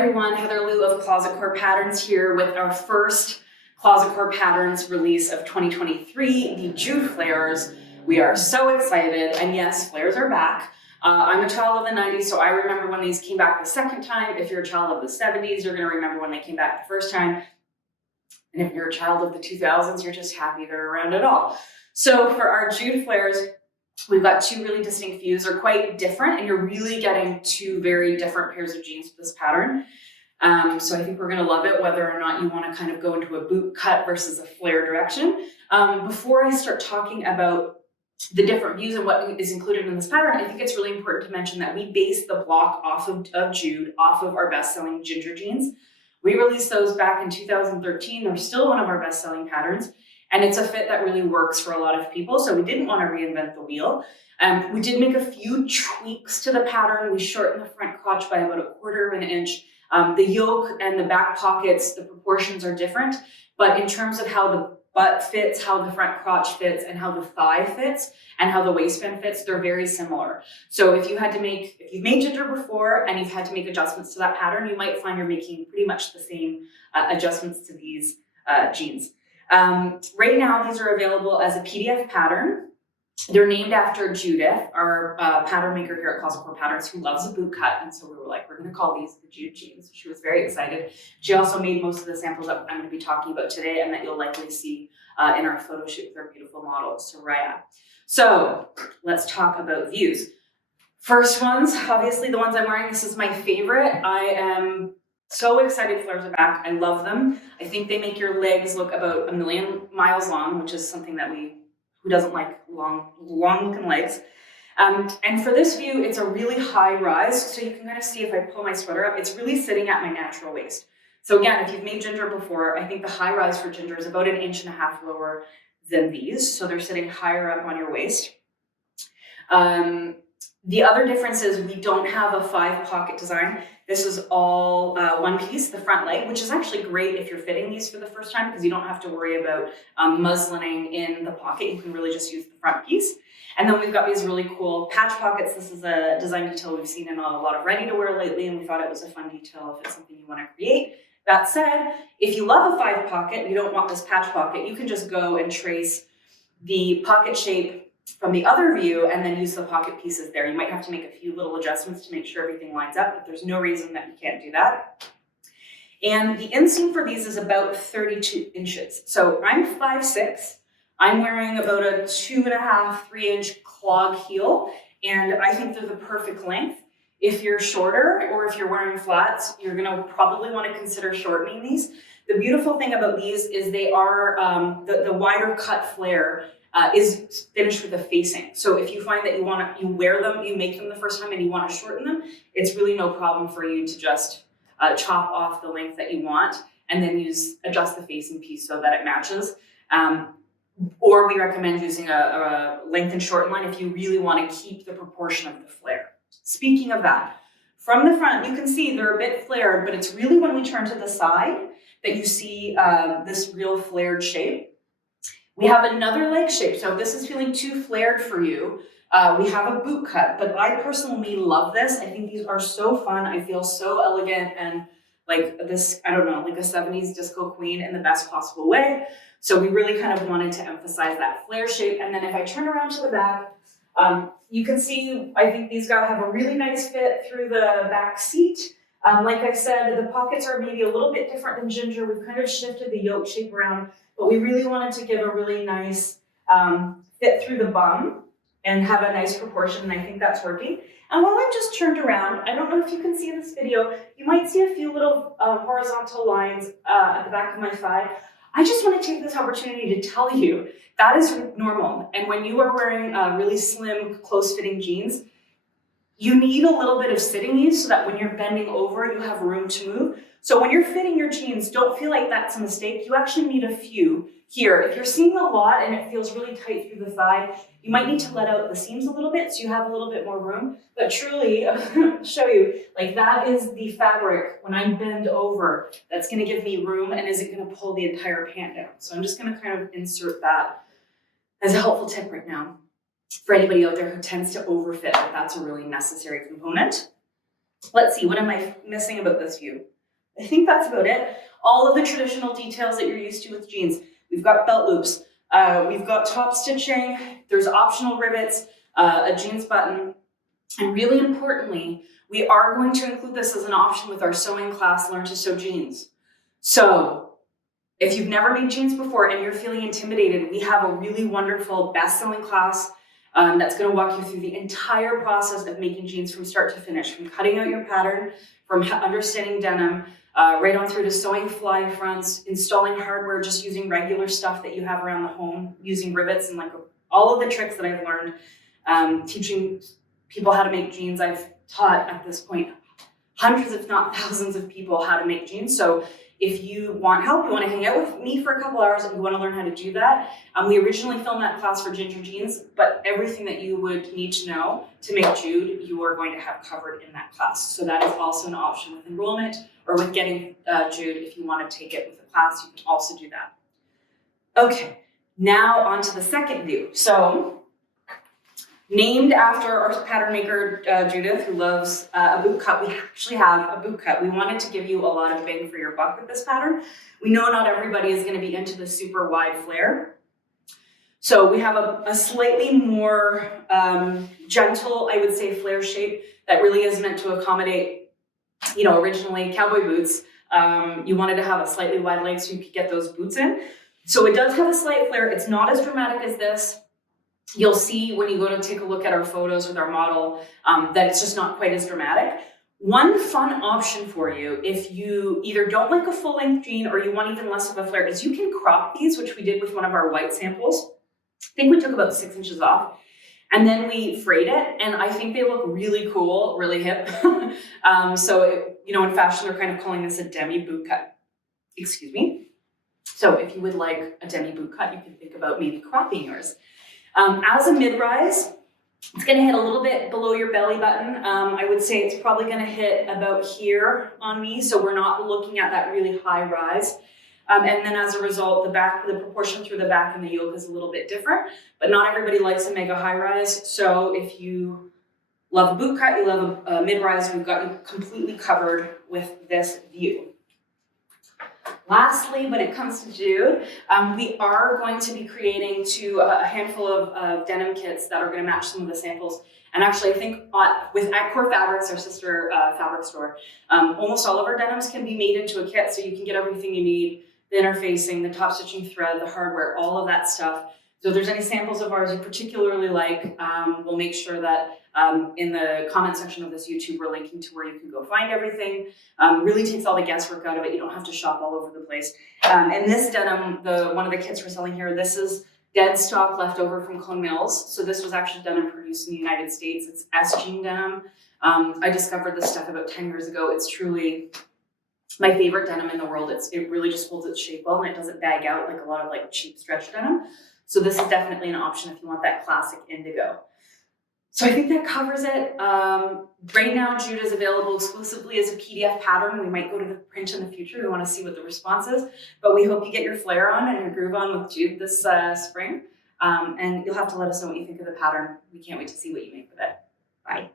everyone, Heather Lou of Closet Core Patterns here with our first Closet Core Patterns release of 2023, the Jude flares. We are so excited, and yes, flares are back. I'm a child of the 90s, so I remember when these came back the second time. If you're a child of the 70s, you're going to remember when they came back the first time. And if you're a child of the 2000s, you're just happy they're around at all. So for our Jude flares, we've got two really distinct views. They're quite different, and you're really getting two very different pairs of jeans with this pattern. So I think we're going to love it, whether or not you want to kind of go into a boot cut versus a flare direction. Before I start talking about the different views and what is included in this pattern, I think it's really important to mention that we base the block off of Jude, off of our best-selling ginger jeans. We released those back in 2013. They're still one of our best-selling patterns. And it's a fit that really works for a lot of people, so we didn't want to reinvent the wheel. We did make a few tweaks to the pattern. We shortened the front crotch by about 1/4 of an inch. The yoke and the back pockets, the proportions are different, but in terms of how the butt fits, how the front crotch fits, and how the thigh fits, and how the waistband fits, they're very similar. So if you've made ginger before and you've had to make adjustments to that pattern, you might find you're making pretty much the same adjustments to these jeans. Right now, these are available as a PDF pattern. They're named after Judith, our pattern maker here at Closet Core Patterns, who loves a boot cut. And so we were like, we're going to call these the Jude Jeans. She was very excited. She also made most of the samples that I'm going to be talking about today and that you'll likely see in our photo shoot with our beautiful model, Soraya. So let's talk about views. First ones, obviously the ones I'm wearing, this is my favorite. I am so excited flares are back. I love them. I think they make your legs look about 1,000,000 miles long, which is something that who doesn't like long looking legs. And for this view, it's a really high rise. So you can kind of see if I pull my sweater up, it's really sitting at my natural waist. So again, if you've made ginger before, I think the high rise for ginger is about 1.5 inches lower than these. So they're sitting higher up on your waist. The other difference is we don't have a 5-pocket design. This is all one piece, the front leg, which is actually great if you're fitting these for the first time because you don't have to worry about muslining in the pocket. You can really just use the front piece. And then we've got these really cool patch pockets. This is a design detail we've seen in a lot of ready-to-wear lately, and we thought it was a fun detail if it's something you want to create. That said, if you love a 5-pocket and you don't want this patch pocket, you can just go and trace the pocket shape from the other view and then use the pocket pieces there. You might have to make a few little adjustments to make sure everything lines up, but there's no reason that you can't do that. And the inseam for these is about 32 inches. So I'm 5'6". I'm wearing about a 2.5, 3-inch clog heel, and I think they're the perfect length. If you're shorter or if you're wearing flats, you're gonna probably want to consider shortening these. The beautiful thing about these is they are, the wider cut flare is finished with a facing. So if you find that you wear them, you make them the first time and you want to shorten them, it's really no problem for you to just chop off the length that you want and then adjust the facing piece so that it matches. Or we recommend using a length and shorten line if you really want to keep the proportion of the flare. Speaking of that, from the front, you can see they're a bit flared, but it's really when we turn to the side that you see this real flared shape. We have another leg shape. So if this is feeling too flared for you, we have a boot cut, but I personally love this. I think these are so fun. I feel so elegant and like this, I don't know, like a 70s disco queen in the best possible way. So we really kind of wanted to emphasize that flare shape. And then if I turn around to the back, you can see, I think these guys have a really nice fit through the back seat. Like I said, the pockets are maybe a little bit different than ginger. We've kind of shifted the yoke shape around, but we really wanted to give a really nice fit through the bum and have a nice proportion, and I think that's working. And while I'm just turned around, I don't know if you can see in this video, you might see a few little horizontal lines at the back of my thigh. I just want to take this opportunity to tell you that is normal. And when you are wearing really slim, close-fitting jeans, you need a little bit of sitting ease so that when you're bending over, you have room to move. So when you're fitting your jeans, don't feel like that's a mistake. You actually need a few here. If you're seeing a lot and it feels really tight through the thigh, you might need to let out the seams a little bit so you have a little bit more room. But truly, I'll show you, like that is the fabric when I bend over that's gonna give me room and isn't gonna pull the entire pant down. So I'm just gonna kind of insert that as a helpful tip right now for anybody out there who tends to overfit, but that's a really necessary component. Let's see, what am I missing about this view? I think that's about it. All of the traditional details that you're used to with jeans. We've got belt loops, we've got top stitching, there's optional rivets, a jeans button, and really importantly, we are going to include this as an option with our sewing class, Learn to Sew Jeans. So if you've never made jeans before and you're feeling intimidated, we have a really wonderful best sewing class that's going to walk you through the entire process of making jeans from start to finish, from cutting out your pattern, from understanding denim, right on through to sewing fly fronts, installing hardware, just using regular stuff that you have around the home, using rivets and like all of the tricks that I've learned, teaching people how to make jeans. I've taught at this point hundreds, if not thousands of people how to make jeans. So if you want help, you want to hang out with me for a couple hours and you want to learn how to do that. We originally filmed that class for Jude Jeans, but everything that you would need to know to make Jude, you are going to have covered in that class. So that is also an option with enrollment or with getting Jude. If you want to take it with a class, you can also do that. Okay, now on to the second view. So named after our pattern maker, Judith, who loves a boot cut, we actually have a boot cut. We wanted to give you a lot of bang for your buck with this pattern. We know not everybody is going to be into the super wide flare. So we have a slightly more gentle, I would say, flare shape that really is meant to accommodate, you know, originally cowboy boots. You wanted to have a slightly wide leg so you could get those boots in. So it does have a slight flare. It's not as dramatic as this. You'll see when you go to take a look at our photos with our model that it's just not quite as dramatic. One fun option for you, if you either don't like a full-length jean or you want even less of a flare, is you can crop these, which we did with one of our white samples. I think we took about 6 inches off, and then we frayed it, and I think they look really cool, really hip. You know, in fashion, they're kind of calling this a demi boot cut. Excuse me. So if you would like a demi boot cut, you can think about maybe cropping yours. As a mid-rise, it's going to hit a little bit below your belly button. I would say it's probably going to hit about here on me, so we're not looking at that really high rise. And then as a result, the proportion through the back and the yoke is a little bit different, but not everybody likes a mega high rise. So if you love a boot cut, you love a mid-rise, we've got you completely covered with this view. Lastly, when it comes to Jude, we are going to be creating a handful of denim kits that are going to match some of the samples. And actually, I think at Core Fabrics, our sister fabric store, almost all of our denims can be made into a kit, so you can get everything you need, the interfacing, the top stitching thread, the hardware, all of that stuff. So if there's any samples of ours you particularly like, we'll make sure that in the comment section of this YouTube, we're linking to where you can go find everything. Really takes all the guesswork out of it. You don't have to shop all over the place. And this denim, one of the kits we're selling here, this is dead stock left over from Cone Mills. So this was actually done and produced in the United States. It's S-jean denim. I discovered this stuff about 10 years ago. It's truly my favorite denim in the world. It really just holds its shape well, and it doesn't bag out like a lot of like cheap stretch denim. So this is definitely an option if you want that classic indigo. So I think that covers it. Right now, Jude is available exclusively as a PDF pattern. We might go to the print in the future. We want to see what the response is, but we hope you get your flare on and your groove on with Jude this spring. And you'll have to let us know what you think of the pattern. We can't wait to see what you make with it. Bye.